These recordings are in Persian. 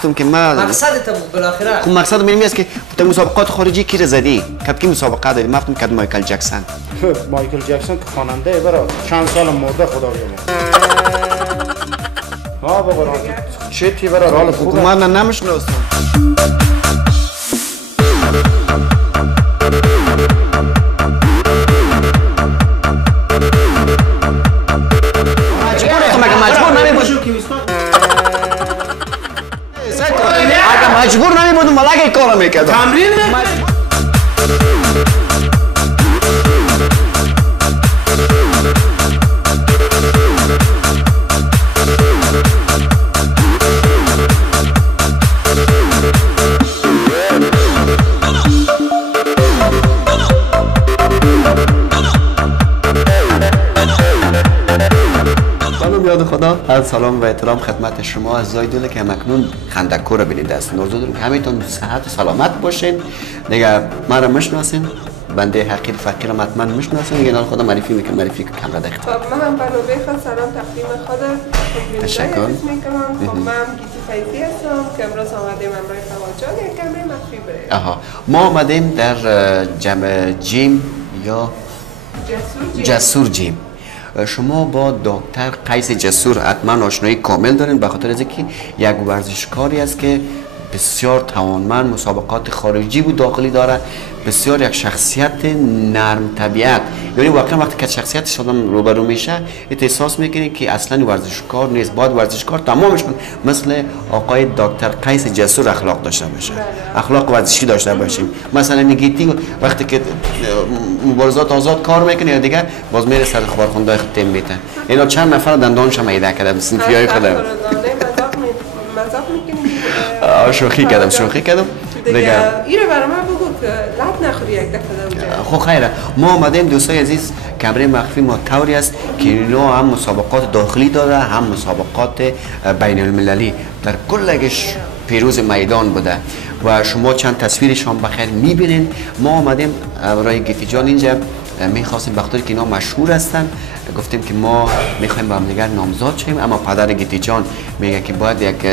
گفتم که ما مقصد تو بالاخره خب مقصد من است که تو مسابقات خارجی کی زدی کی مسابقه داری گفتم که مایکل جکسون مایکل جکسون که خواننده برا چند سال مرده خدا بیامرزه ها بابا چه تی برا حال خوبه من نمیشناسم مجبور نمی بودم ملاقه کارم میکردم تمرین یاد خدا هر سلام و احترام خدمت شما عزیزای دل که همکنون خندکو رو بینید است نورزو دارم که همینطور صحت و سلامت باشین دیگه ما رو میشناسین بنده حقیر فقیرم حتما میشناسین دیگه نال خدا معرفی میکنم معرفی کم قد خب من هم بنابه خود سلام تقدیم خودم تشکر میکنم خب من هم گیتی فیضی هستم که امروز آمدیم امروز فواجان یک کمی مخفی بریم ما آمدیم در جمع جیم یا جسور جیم شما با دکتر قیس جسور حتما آشنایی کامل دارین به خاطر اینکه یک ورزشکاری است که بسیار توانمند مسابقات خارجی و داخلی داره بسیار یک شخصیت نرم طبیعت یعنی واقعا وقتی که شخصیتش آدم روبرو میشه احساس میکنه که اصلا ورزشکار نیست باید ورزشکار تمامش مثل آقای دکتر قیس جسور اخلاق داشته باشه اخلاق ورزشی داشته باشیم مثلا نگیتی وقتی که مبارزات آزاد کار میکنه یا دیگه باز میره سر خبرخونده تیم میته اینا چند نفر دندانش هم ایده کردم صنفیای خودم شوخی کردم دیگه ایره برای من بگو که لط نخوری یک دفعه خب خیره ما آمدیم دوستای عزیز کمره مخفی ما طوری است که اینا هم مسابقات داخلی داره هم مسابقات بین المللی در کلش پیروز میدان بوده و شما چند تصویرش هم بخیر میبینین ما آمدیم برای گیتی جان اینجا میخواستیم بخاطر که اینا مشهور هستن گفتیم که ما میخوایم با هم دیگر نامزاد شیم اما پدر گیتی جان میگه که باید یک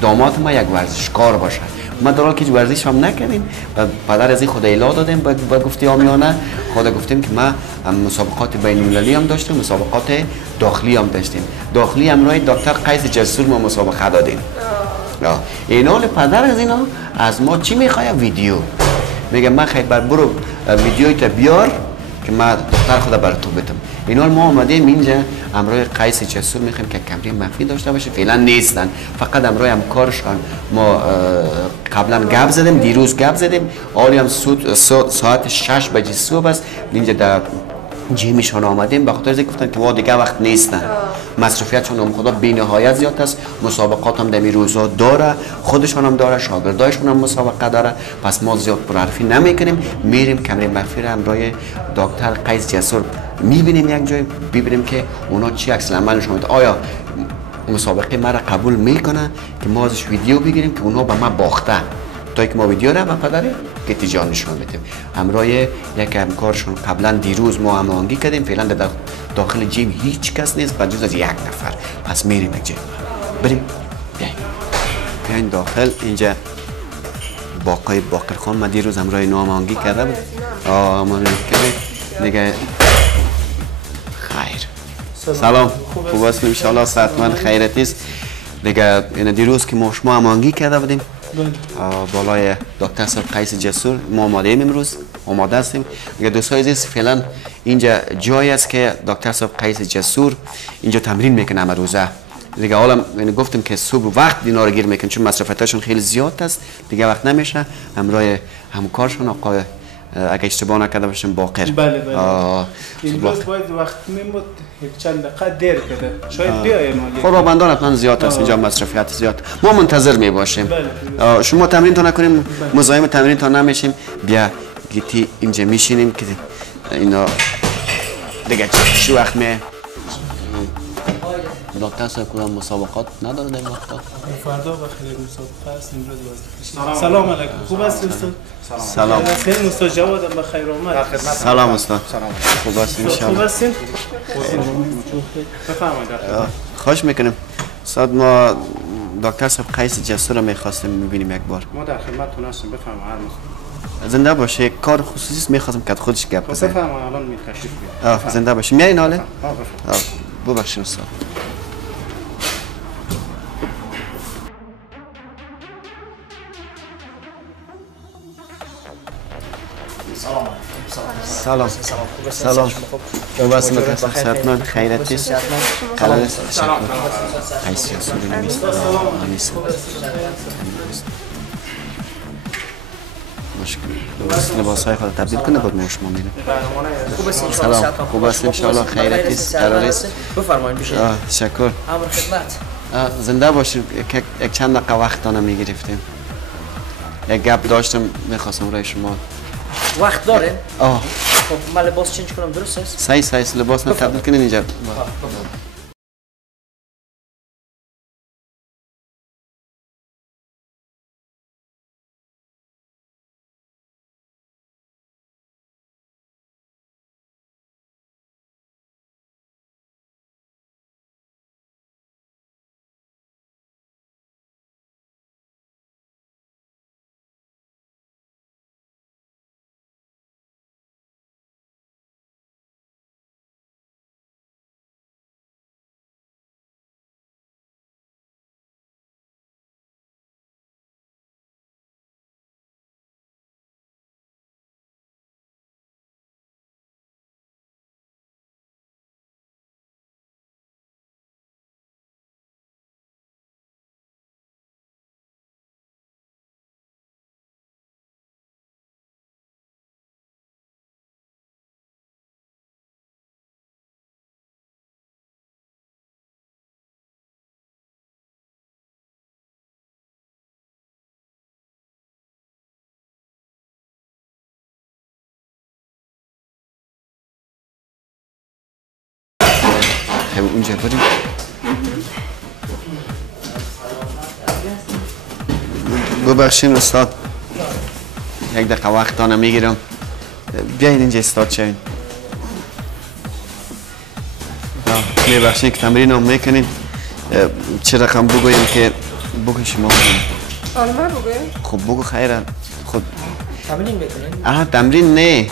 داماد ما یک ورزشکار باشه ما در حال که ورزش هم نکردیم و پدر از این خدا الا دادیم با گفتی آمیانه خدا گفتیم که ما مسابقات بین المللی هم داشتیم مسابقات داخلی هم داشتیم داخلی همراه دکتر قیس جسور ما مسابقه دادیم اینال پدر از اینا از ما چی میخواد ویدیو میگه من خیلی برو ویدیوی تا بیار که ما دختر خدا بر تو بدم اینال ما آمدیم اینجا امروی قیس جسور میخوایم که کمری مخفی داشته باشه فعلا نیستن فقط امروی هم کارشان ما قبلا گپ زدیم دیروز گپ زدیم آلی هم ساعت 6 بجه صبح است اینجا در جیمشان آمدیم به خاطر اینکه گفتن که ما دیگه وقت نیستن مصرفیتشون هم خدا بی‌نهایت زیاد است مسابقات هم در این روزا داره خودشون هم داره شاگردایشون هم مسابقه داره پس ما زیاد پرحرفی نمیکنیم میریم کمره مخفی را همراه دکتر قیس جسور میبینیم یک جای ببینیم که اونا چی عکس العملشون میده آیا مسابقه ما را قبول میکنه که ما ازش ویدیو بگیریم که اونا به ما باخته تا که ما ویدیو را به پدر گیتی جان نشون میدیم همراه یک همکارشون قبلا دیروز ما هماهنگی کردیم فعلا در داخل جیم هیچ کس نیست بجز از یک نفر پس میریم یک جیم بریم بیاین داخل اینجا باقای باقر خان ما دیروز همراه اینا هماهنگی کرده بود دیگه خیر سلام خوب هستیم ان شاء الله صحتمند خیرت است دیگه دیروز که ما شما هماهنگی کرده بودیم بالای دکتر صاحب قیس جسور ما آماده هستیم دیگه دوستای عزیز فعلا اینجا جایی است که دکتر صاحب قیس جسور اینجا تمرین میکنه همه روزه دیگه حالا گفتم که صبح وقت اینا رو گیر میکنن چون مصرفاتشون خیلی زیاد است دیگه وقت نمیشه همراه همکارشون آقای اگه اشتباه نکرده باشم باقر بله امروز باید وقت میمود چند دقیقه دیر کرده شاید بیایم خب بندان حتما زیاد است اینجا مصرفیات زیاد ما منتظر می باشیم شما تمرین تا نکنیم مزاحم تمرین تا نمیشیم بیا گیتی اینجا میشینیم که اینا دیگه چه وقت می دکتر صاحب کدام مسابقات نداره در وقتا فردا بخیر مسابقه است امروز واسه سلام علیکم خوب هستید استاد سلام خیلی استاد جوادم بخیر اومد سلام استاد خوب هستید ان شاء الله خوب هستید بفرمایید خوش میکنیم استاد ما دکتر صاحب قیس جسور رو میخواستیم ببینیم یک بار. ما در خدمتتون هستیم، بفرمایید هر موقع. زنده باشه. کار خصوصی است میخواستم که خودش گپ بزنه. بفرمایید الان می تشریف بیارید. زنده باشه. میایین حالا؟ بفرمایید. ببخشید استاد. سلام. سلام. خوب است دکتر صاحب؟ صحتمند؟ خیریت است؟ قرار است؟ تشکر. قیس جسور نیست. نیست. مشکل لباس‌های خود تبدیل کنه بود ما شما میریم. سلام. خوب است ان شاء الله خیریت است؟ قرار است؟ بفرمایید بشین. تشکر. امر خدمت. زنده باشید. یک چند دقیقه وقتانه میگرفتیم. یک گپ داشتم میخواستم برای شما. وقت داره؟ خب من لباس چنج کنم درست است؟ صحیح لباس نه تبدیل کنین اینجا. اونجا بریم. ببخشید استاد یک دقیقه وقتانه میگیرم. بیاین اینجا استاد شوین. ببخشید که تمرین هم میکنین. چه رقم بگویم که بگو شما بگویم. آلمان بگویم؟ خب بگو خیره. خب تمرین میکنین؟ تمرین نه.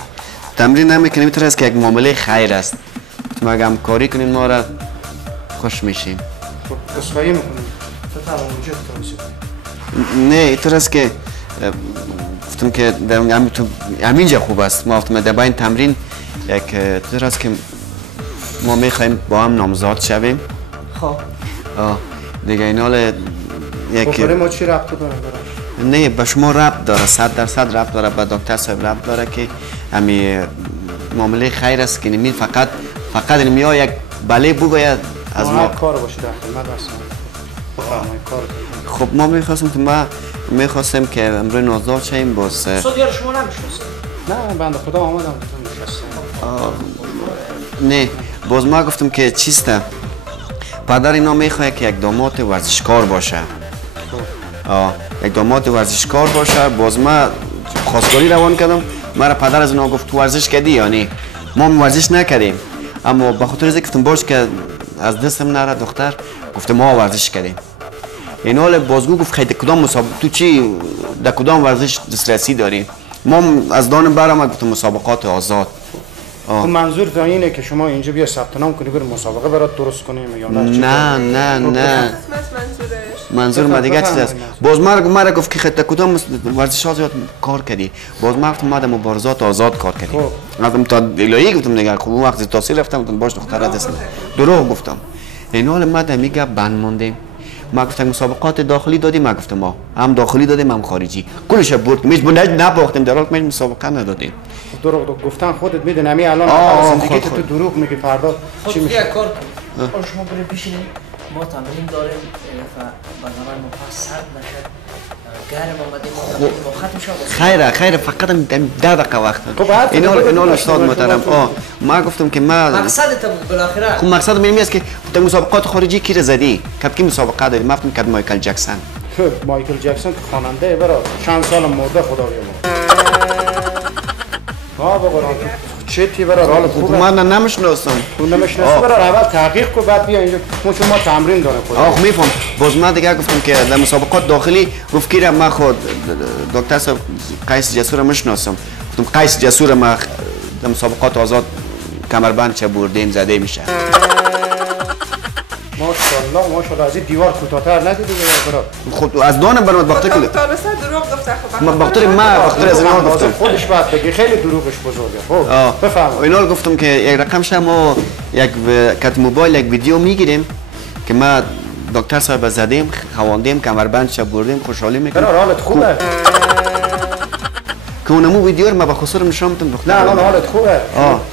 تمرین نمیکنیم. اینطور است که یک معامله خیر است. ما اگه همکاری کنین ما را خوش میشیم. خب اصلاحی میکنیم. بفرمایید اونجا تمرین. نه اینطور است که گفتم که همینجا خوب است. ما گفتم در بین تمرین یک اینطور است که ما میخوایم با هم نامزاد شویم. خب دیگه این حال یک ما چی ربط داره؟ نه به شما ربط داره. 100% ربط داره. به دکتر صاحب ربط داره که همین معامله خیر است که نمی فقط نمیاد یک بله بگوید از ما کار باشه در خدمت هستم. بفرمایید کار. خب ما میخواستیم که امروز نازدار شیم باز. صد یار شما نمیشناسه؟ نه بنده خدا آمدم تو نشستم. نه باز ما گفتم که چیسته پدر اینا میخواد که یک داماد ورزشکار باشه. یک داماد ورزشکار باشه. باز ما خواستگاری روان کردم. مرا پدر از اینا گفت تو ورزش کردی یا نه؟ ما ورزش نکردیم اما به خاطر اینکه گفتم باش که از دستم نره دختر گفتم ما ورزش کردیم. این حال بازگو گفت خیلی کدام مسابقه تو چی در کدام ورزش دسترسی داری؟ ما از دان برام گفتم مسابقات آزاد. خب منظور تا اینه که شما اینجا بیا ثبت نام کنی بریم مسابقه برات درست کنیم یا نه؟ نه منظور ما دیگه چیز است. باز مرا گفت که خیلی کدام ورزش آزاد کار کردی؟ باز من گفتم ما در مبارزات آزاد کار کردیم. گفتم تا الهی گفتم دیگه خب وقتی تحصیل رفتم گفتم باش دختر دست دروغ گفتم. این حال ما در میگه بند موندیم. ما گفتم مسابقات داخلی دادیم. ما گفتم ما هم داخلی دادیم هم خارجی کلش برد میش نباختیم در حال که مسابقه ندادیم. دروغ گفتن خودت میدونی همین الان زندگی تو دروغ میگی فردا چی میشه؟ کار شما برید بشینید ما تمرین داریم و زمان ما سرد نشد گرم آمدیم ما ختم شد. خیره فقط 10 دقیقه وقت. این حال استاد محترم ما گفتم که ما مقصدت بود بالاخره. خب مقصد من است که در مسابقات خارجی کی زدی؟ کی مسابقه داری؟ ما فهمیدم که مایکل جکسون. مایکل جکسون که خواننده برات چند سال مرده خدا بیامرزه. بابا قرآن چه تی برای حالت خوبه؟ من نمیشناسم. تو نمیشناسی برای اول تحقیق کو بعد بیا اینجا چون ما تمرین داره خود. آخ میفهم. باز من دیگه گفتم که در مسابقات داخلی گفت که من خود دکتر صاحب قیس جسور میشناسم. گفتم قیس جسور ما در مسابقات آزاد کمربند چه بردیم زده میشه. ماشاءالله از این دیوار کوتاه‌تر ندیدی برات. خود از دانم برات وقتی که دروغ گفته خب. من وقتی از اینا گفتم. خودش بعد بگی خیلی دروغش بزرگه. خب بفهم. اینا گفتم که یک رقم ما یک کت موبایل یک ویدیو میگیریم که ما دکتر صاحب زدیم خواندیم کمربند چه بردیم خوشحالی میکنیم. برای حالت خوبه. که اونمو ویدیو رو ما بخصوص نشون میدم دختر. نه الان حالت خوبه.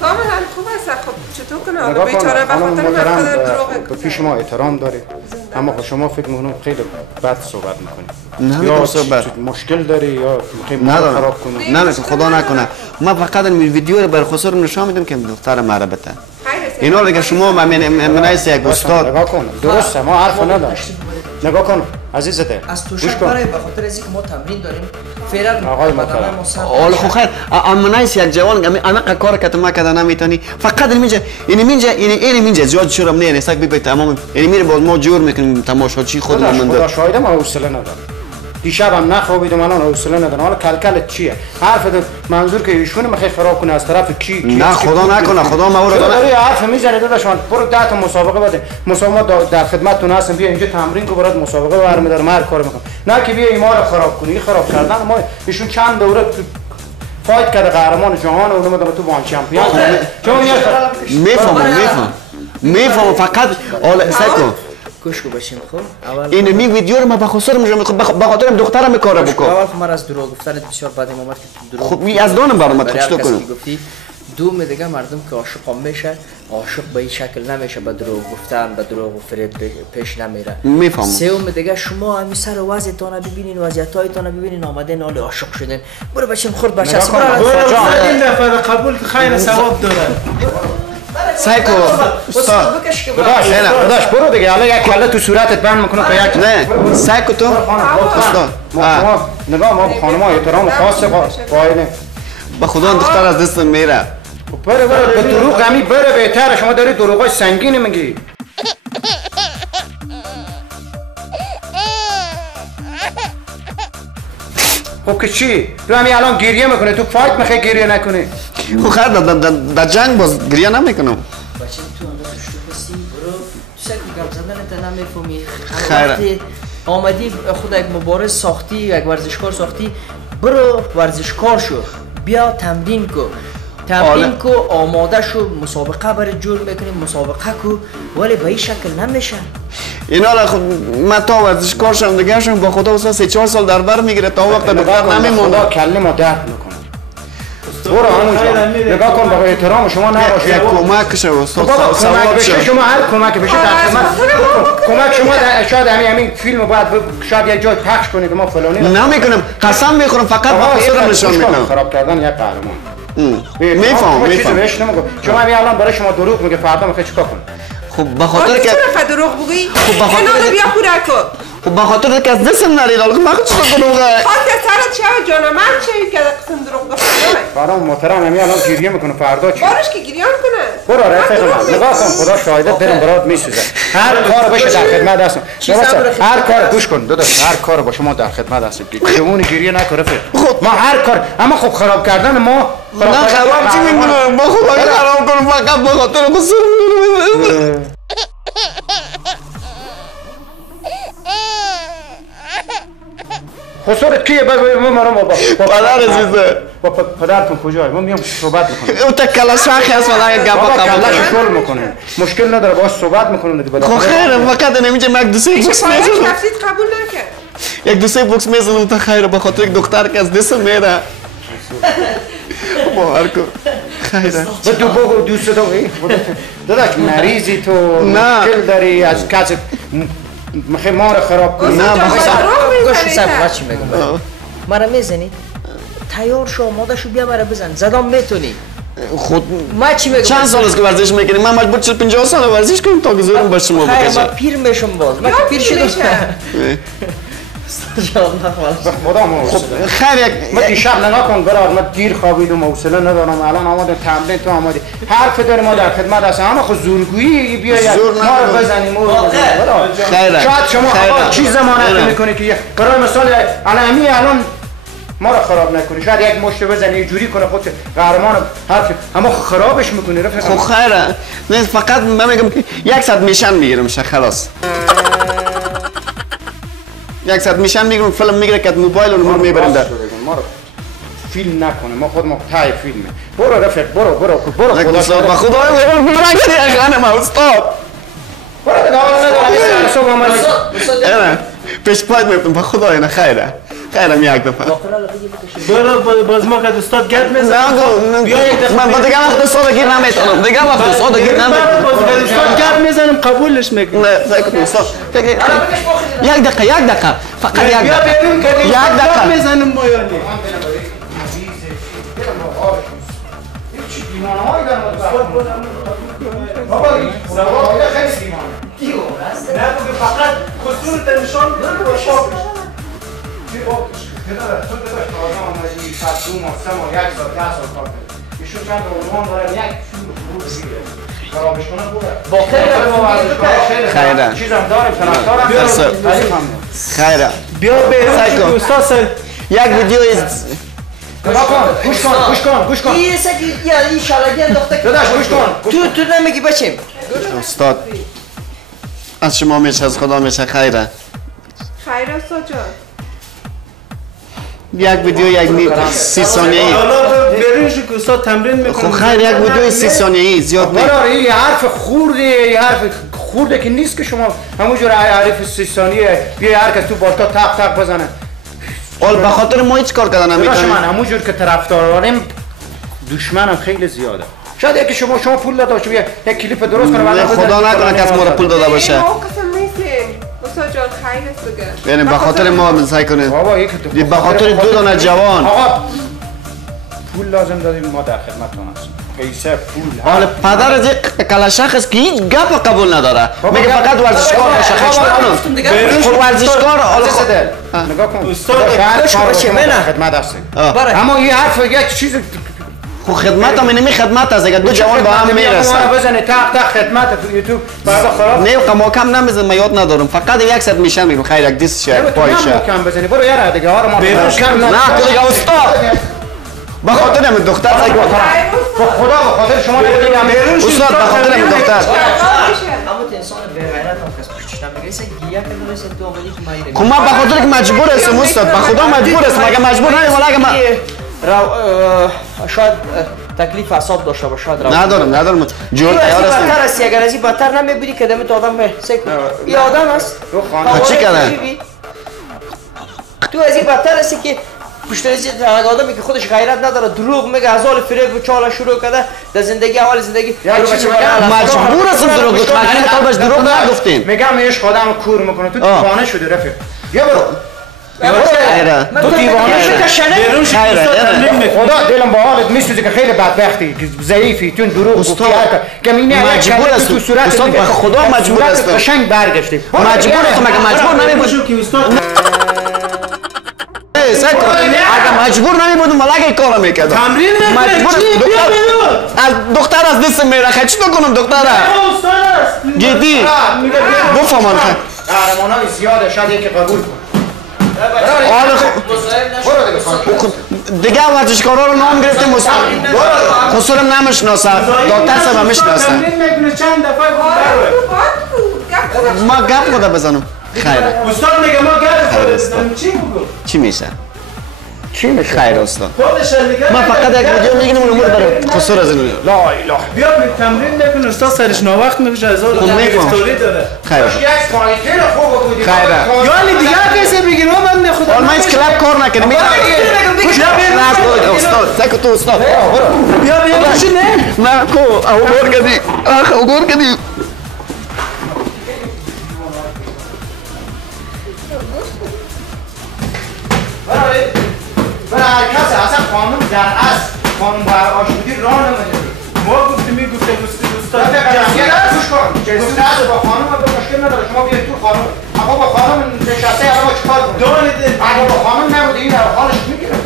کاملا خوبه است. خب چطور کنه حالا بیچاره به خاطر مقدار دروغ پیش ما احترام داری اما خب شما فکر میکنم خیلی بد صحبت میکنی. نه یا صحبت مشکل داری یا میخوای خراب کنی. نه خدا نکنه. ما فقط این ویدیو رو بر خصوص نشون میدم که دختر مربوطه. اینا دیگه شما من ایست یک استاد نگاه کن درسته ما حرف نداریم. نگاه کن عزیز دل از تو شب برای به خاطر از اینکه ما تمرین داریم فعلا آقای محترم حالا خو خیر اما نیست یک جوان اما کار که ما کردن نمیتونی فقط اینجا زیاد شورم نه نیست بی تمام یعنی میره باز ما جور میکنیم تماشاچی خودمون من خدا شاهد ما حوصله ندارم دیشبم نخوابیدم الان حوصله ندارم حالا کلکل چیه حرف منظور که ایشون میخوای خراب کنه از طرف کی نه خدا نکنه خدا ما رو داره حرف میزنه داداش من برو 10 تا مسابقه بده مسابقه در خدمتتون هستم بیا اینجا تمرین کو برات مسابقه برمی‌دارم هر کار میکنم نه که بیا ایمان رو خراب کنی خراب کردن ما ایشون چند دوره فایت کرده قهرمان جهان و اونم تو وان چمپیون میفهم فقط حالا سکو گوش کو باشیم خب اول این ویدیو رو ما به خاطر به خاطر دخترم کار بکنم اول خب من از دروغ گفتن بسیار بدم اومد که دروغ خب از دانم برام چطور کنم دوم دیگه مردم که عاشق میشه عاشق به این شکل نمیشه به دروغ گفتن به دروغ و فریب پیش نمیره میفهمم سوم دیگه شما همین سر وضعیتون ببینین وضعیتاتون ببینین آمدین حال عاشق شدین برو بچم خورد باشه این دفعه قبول که خیر ثواب داره سایکو استاد داداش برو دیگه الان یک کله تو صورتت بند میکنم که یک نه سایکو تو استاد نگاه ما خانم‌ها احترام خاص قائلیم با خدا دختر از دست میره بره به دروغ همی بره بهتره شما داری دروغای سنگینی میگی خب که چی؟ تو همین الان گریه میکنه تو فایت میخوای گریه نکنی خب خیر در جنگ باز گریه نمیکنم بچه تو اندازه شروع بسی برو تو سکو گپ زدن تا نمیفهمی خیر آمدی خود یک مبارز ساختی یک ورزشکار ساختی برو ورزشکار شو بیا تمرین کو آماده شو مسابقه برای جور میکنیم مسابقه کو ولی به این شکل نمیشه اینا خب من تا ورزشکار شدم دیگه شدم با خدا واسه 3-4 سال در بر میگیره تا وقت دختر نمیمونه کله ما درد میکنه برو همونجا نگاه کن با احترام شما نباشه یک کمک شو استاد کمک بشه شما هر کمک بشه در کمک شما شاید همین فیلمو بعد شاید یک جای پخش کنید که ما فلانی نمیکنم قسم میخورم فقط با خودم نشون میدم خراب کردن یک قهرمان میفهم شما همین الان برای شما دروغ میگه فردا میخوای چیکار کنی خب بخاطر که چرا دروغ بگی خب بخاطر اینا رو بیا پورا کن خب بخاطر که از دستم نرید حالا من چیکار کنم خاطر سرت شب جان من چی که قسم دروغ گفتم برام محترم همین الان گریه میکنه فردا چی بارش که گریان کنه برو رفیق من نگاه کن خدا شاهده دلم برات میسوزه هر کار باشه در خدمت هستم هر کار گوش کن داداش هر کار با شما در خدمت هستم جوون گریه نکن رفیق ما هر کار اما خب خراب کردن ما نه خراب چی میکنم با خدا خراب کنم فقط به خاطر قصور خسارت کیه ما مرام با پدر عزیزه با پدرتون کجایی ما میام صحبت میکنیم اون تا کلاش واخی است ولی گپ کلاش شل میکنه مشکل نداره باهاش صحبت میکنیم خب خیر فقط نمیشه یک دو سه بوکس میزنم قبول نکرد یک دو سه بوکس میزنم تا خیر به خاطر یک دختر که از دست میره باور کن خیره تو بگو دوست داداش مریضی تو مشکل داری از کسی میخوای ما رو خراب کنی نه گوش سب چی میگم مرا میزنی تیار شو آماده شو بیا مرا بزن زدم میتونی خود ما چی میگم چند سال است که ورزش میکنی من مجبور 50 سال ورزش کنم تا که زورم با شما بکشه من پیر میشم باز من پیر شدم خدا ما خیر ما دیشب نگاه کن برار ما دیر خوابیدم حوصله ندارم الان آماده تمرین تو آماده حرف داریم ما در خدمت هستیم اما خود زورگویی بیاید ما رو بزنیم خیره شاید شما آقا چی ضمانت میکنه که برای مثال الان ما رو خراب نکنی شاید یک مشت بزنی یه جوری کنه خودت قهرمان حرف اما خرابش میکنی رفیق خب خیره نه فقط من میگم که 100 میشن میگیرم خلاص 100 میشن میگیرم فیلم میگیره که موبایل رو میبریم در ما رو فیلم نکنه ما خود ما تای فیلمه برو رفیق برو خدا با خدا من خانم استاد برو ندارم صبح نه پیش پاید میفتم با خدا اینا خیره خیرم یک دفعه برو باز ما که استاد گرد میزنم من با دیگه وقت استاد گیر نمیتونم دیگه وقت استاد گیر نمیتونم استاد گرد میزنم قبولش میکنم نه سعی کن استاد یک دقیقه فقط یک دقیقه یک دقیقه میزنم مایانی فقط خصوص نشان پدر تو داداش تازه آمدی 100 ماه 3 ماه 1 سال 10 سال کار کرد ایشون چند عنوان داره یک چیز بگیره خرابش کنه خوبه خیره چیزم داریم طرفدارم خیره بیا به استاد یک ویدیو گوش کن این سکی یا این شالگی انداخته داداش گوش کن تو نمیگی بچیم استاد از شما میشه از خدا میشه خیره خیر استاد جان یک ویدیو 30 ثانیه‌ای برینش که استاد تمرین میکنه خب خیر یک ویدیو 30 ثانیه‌ای زیاد نیست این حرف خورده که نیست که شما همونجور حرف 30 ثانیه بیا هر کس تو بالتا تق بزنه اول به خاطر ما هیچ کار کردن نمیتونیم من همونجور که طرفدارانم دشمنم خیلی زیاده شاید یکی شما پول داده باشه یک کلیپ درست کنه بعد خدا نکنه کس ما رو پول داده باشه ما قسم نیستیم استاد جان خیر است دیگه یعنی به خاطر ما سعی کنید بابا به خاطر 2 دانه جوان آقا پول لازم دادیم ما در خدمتتون هستیم پیسه پول حالا پدر از یک کلاشخ است که هیچ گپ قبول نداره میگه فقط ورزشکار باشه خشم نکنم خب ورزشکار حالا نگاه کن استاد خدمت هستیم اما این حرف یک چیز خب خدمت هم اینمی خدمت است اگه دو جوان با هم میرسن بزنه تق خدمت تو یوتیوب بعد خراب نه ما کم نمیزنم من یاد ندارم فقط 100 میشن میگم خیر یک دیس شه پایشه کم بزنی برو یه دیگه ها ما نه تو دیگه استاد به خاطر همین دختر سعی کن خدا به خاطر شما نمیگم استاد به خاطر همین دختر اما انسان به غیرت هم کس پشتش نمیگیره گیاه که میرسه تو اومدی که مایره خب من به خاطر که مجبور هستم استاد به خدا مجبور هستم اگه مجبور نیم ولی اگه من شاید تکلیف اعصاب داشته باشه شاید ندارم جور تیار هستم بدتر است اگر از این بدتر نمیبینی که دمت آدم سکو این آدم است چی کردن تو از این بدتر هستی که پشت از آدمی که خودش غیرت نداره دروغ میگه ازال فریب و چاله شروع کرده در زندگی اول زندگی مجبور هستم دروغ گفتم اگر نمیتونم بهش دروغ نگفتیم میگم عشق آدم کور میکنه تو دیوانه شدی رفیق بیا برو تو دیوانه شدی خدا دلم با حالت میسوزه که خیلی بدبختی که ضعیفی تو دروغ گفتی کمینه مجبور هستم استاد به خدا مجبور هستم قشنگ برگشتی مجبور هستم اگه مجبور نمیبودم که استاد اگه مجبور نمیبودم ولی اگه کارو میکردم تمرین مجبور از دختر از دست میره چی کنم دختره استاد است گیدی بفهمم قهرمانای زیاده شاید یکی قبول کن دیگه ورزشکارا رو نام گرفتیم خسرم نمیشناسه دکتر صاحب میشناسه چند دفعه ما گپ خدا بزنم خیره استاد میگه ما گپ چی بگو چی میشه چی میشه خیر استاد خودش میگه ما فقط یک ویدیو میگیرم اون امور برای قصور از این لا اله بیا تمرین نکن استاد سرش ناوقت میشه هزار استوری داره خیر یک فایتر خوب بودی خیره یعنی دیگه کسی بگیر من خدا ما هیچ کلاب کار نکنیم استاد سکو تو استاد بیا نه کو اوگور کدی اوگور کدی برای هر کسی اصلا قانون در اصل قانون بر آشودی راه نمیده ما گفتیم استاد یه گوش کن جلسه دست با خانم مشکل نداره شما بیاید تو خانم آقا با خانم نشسته الان ما چیکار کنیم اگه با خانم نبوده این در حالش میگرفت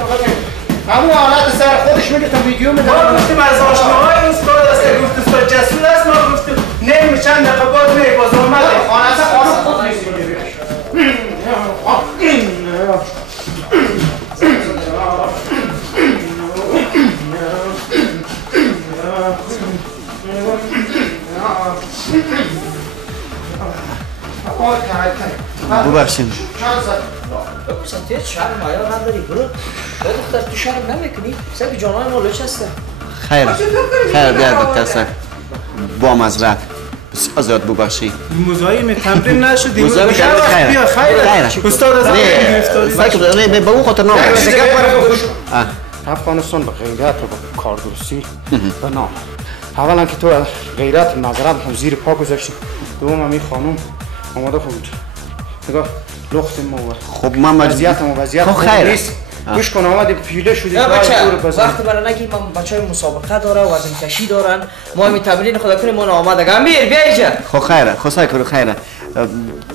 همون حالت سر خودش میگه تا ویدیو میده ما گفتیم از آشناهای استاد است که گفت استاد جسور است ما گفتیم نمی چند دقیقه بعد می باز اومده خانم خود نیست ببخشید سنتیت شرم آیا نداری برو دختر تو شرم نمیکنی سبی جانای ما لوچ هسته خیر بیا دکتر صاحب با معذرت بسیار زیاد ببخشید مزاحم تمرین نشدیم مزاحم خیر بیا خیر استاد از نه به اون خاطر نام افغانستان به غیرت و به کاردرستی و نام اولا که تو غیرت نظرت هم زیر پا گذاشتی دوم هم این خانم آماده خود نگاه لخت ما خب من وضعیت خوب نیست گوش کن آمده پیله شدی وقتی برای نگی من بچه های مسابقه داره وزن کشی دارن ما همین تمرین خدا کنیم ما آمده امیر بیا اینجا خب خیره خسای کرو خیره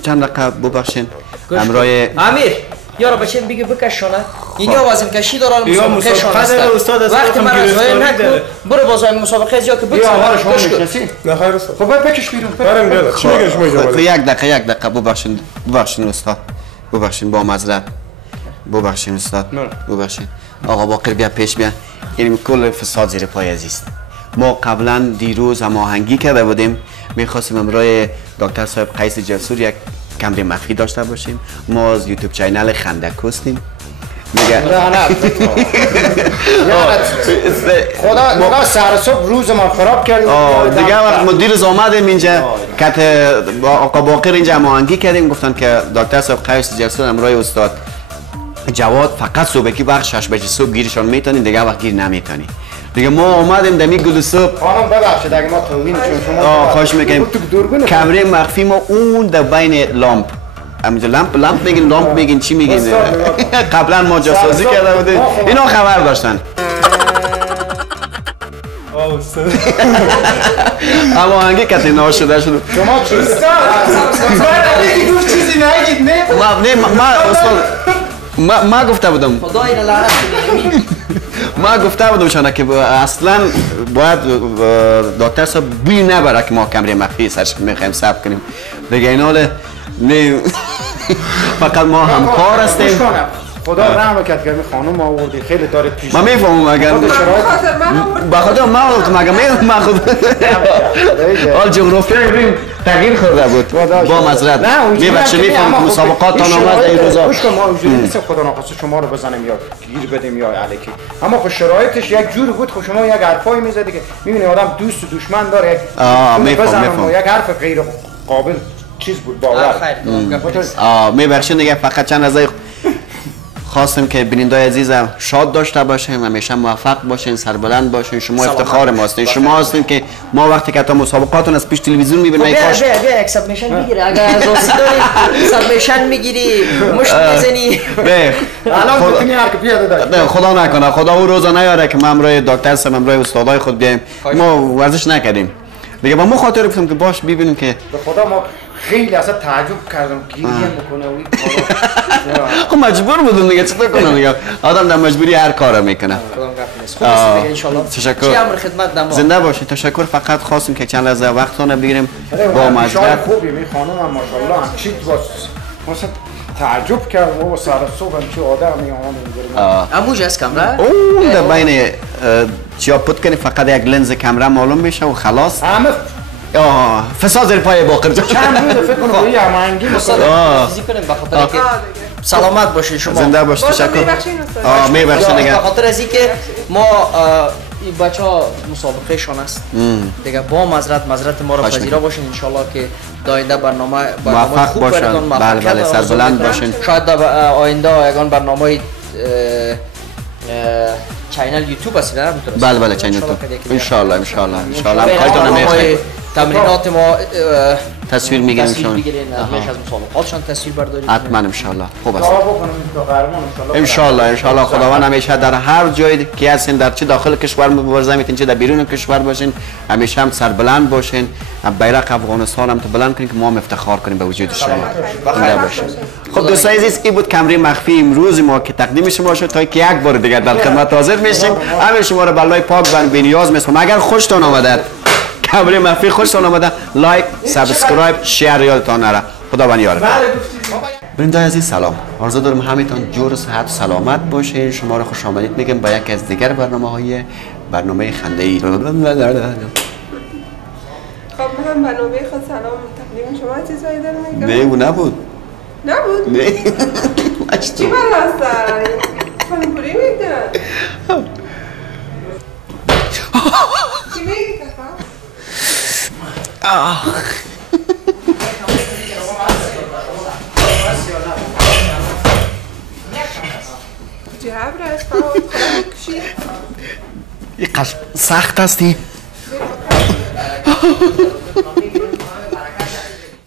چند دقیقه ببخشین امرای امیر یارو بچه بگه بکشونه اینجا وزن کشی دارن مسابقه شون هستن وقتی من از وای نکن برو بازای مسابقه از یا که بیا آمار شما میشنسی نه خیر استاد خب بکش بیرون برم بیاد چی میگه شما اینجا یک دقیقه ببخشین استاد ببخشین با معذرت ببخشین استاد ببخشین آقا باقر بیا پیش بیا این کل فساد زیر پای عزیز ما قبلا دیروز هماهنگی کرده بودیم میخواستیم امروز دکتر صاحب قیس جسور یک کمری مخفی داشته باشیم ما از یوتیوب چینل خندک هستیم میگه خدا سر صبح روز ما خراب کردیم دیگه وقت ما دیروز آمدیم اینجا کت آقا باقر اینجا هماهنگی کردیم گفتن که دکتر صاحب قیس جسور امروز استاد جواد فقط صبحی وقت 6 بجه صبح گیرشان میتونی دیگه وقت گیر نمیتونی دیگه ما اومدیم دمی گل صبح خانم ببخشید اگه ما توهین چون شما خواهش میکنیم کمره مخفی ما اون در بین لامپ همینجا لامپ میگین لامپ میگین چی میگین قبلا ما جاسازی کرده بودیم اینا خبر داشتن اما هنگی کتی ناشده شد شما چیزی نگید ما گفته بودم خدای لعنت ما گفته بودم شانه که اصلا باید دکتر صاحب بی نبره که ما کمره مخفی سرش میخوایم ثبت کنیم دیگه این حال نه فقط ما همکار هستیم خدا رحم کرد که خانم آوردی خیلی داره پیش من میفهمم اگر بخاطر ما مگه من خود حال جغرافیای بیم تغییر خورده بود با معذرت میبخشید میفهمم مسابقاتتان آمد این روزا گوش کن ما اونجوری نیست خدا ناخواسته شما رو بزنیم یا گیر بدیم یا الکی اما خب شرایطش یک جوری بود خب شما یک حرفایی میزدی که میبینی آدم دوست و دشمن داره میفهمم یک حرف غیر قابل چیز بود باور میبخشید دیگه فقط چند از خواستم که بینندای عزیزم شاد داشته باشیم همیشه موفق باشین سربلند باشین شما افتخار ما هستین شما هستین که ما وقتی که تا مسابقاتون از پیش تلویزیون میبینیم بیا یک سبمیشن میگیری اگر از داری سبمیشن میگیری مشت میزنی الان میتونی هر که پیاده داری خدا نکنه خدا اون روزا نیاره که ما امروز دکتر صاحب امروز استادای خود بیایم ما ورزش نکردیم دیگه با ما خاطر گفتم که باش ببینیم که به خدا ما خیلی اصلا تعجب کردم گیریم بکنه و این کارا خب مجبور بودم دیگه چطور کنم دیگه آدم در مجبوری هر کارو میکنه تشکر زنده باشید تشکر فقط خواستیم که چند لحظه وقتتون بگیریم با معذرت خوبی می خانم هم ماشاءالله چی واسه تعجب کرد و سر صبح چه آدمی اومد اموج از کامرا اون در بین چیا پوت کنی فقط یک لنز کامرا معلوم میشه و خلاص همه فساد زیر پای باقر جان چند روز فکر کنم روی هماهنگی فیزیک کنیم بخاطر که سلامت باشین شما زنده باشید تشکر میبخشید دیگه بخاطر از اینکه ما این بچه‌ها مسابقه شون است دیگه با معذرت ما رو پذیرا باشین ان شاء الله که آینده برنامه موفق باشن بله سربلند باشین شاید در آینده یگان برنامه چینل یوتیوب هست نه بله چینل یوتیوب ان شاء الله کارتون میخوام تمرینات ما تصویر میگیریم تصویر شما بگیرین همیشه از مسابقاتشان تصویر برداری حتما ان شاء الله خوب است دعا بکنم تا قهرمان ان شاء الله ان شاء الله خداوند همیشه در هر جایی که هستین در چه داخل کشور مبارزه میتین چه در بیرون کشور باشین همیشه هم سربلند باشین بیرق افغانستان هم تو بلند کنین که ما هم افتخار کنیم به وجود شما زنده باشین خب دوستان عزیز این بود کمره مخفی امروز ما که تقدیم شما شد تا که یک بار دیگه در خدمت حاضر میشیم همه شما رو بالای پاک و بی‌نیاز میسپارم اگر خوشتون آمده کمره مخفی خوشتون آمده لایک سابسکرایب شیر یادتان نره خداوند یارتون برندای عزیز سلام آرزو دارم همتون جور و صحت و سلامت باشین شما رو خوش آمدید میگم با یک از دیگر برنامه خنده ای خب هم برنامه خود سلام تقدیم شما چیزایی دارم میگم نه او نبود نبود؟ نه چی من هستن؟ فنپوری میگن چی میگی کفا؟ جبر است خواهد کشید سخت هستی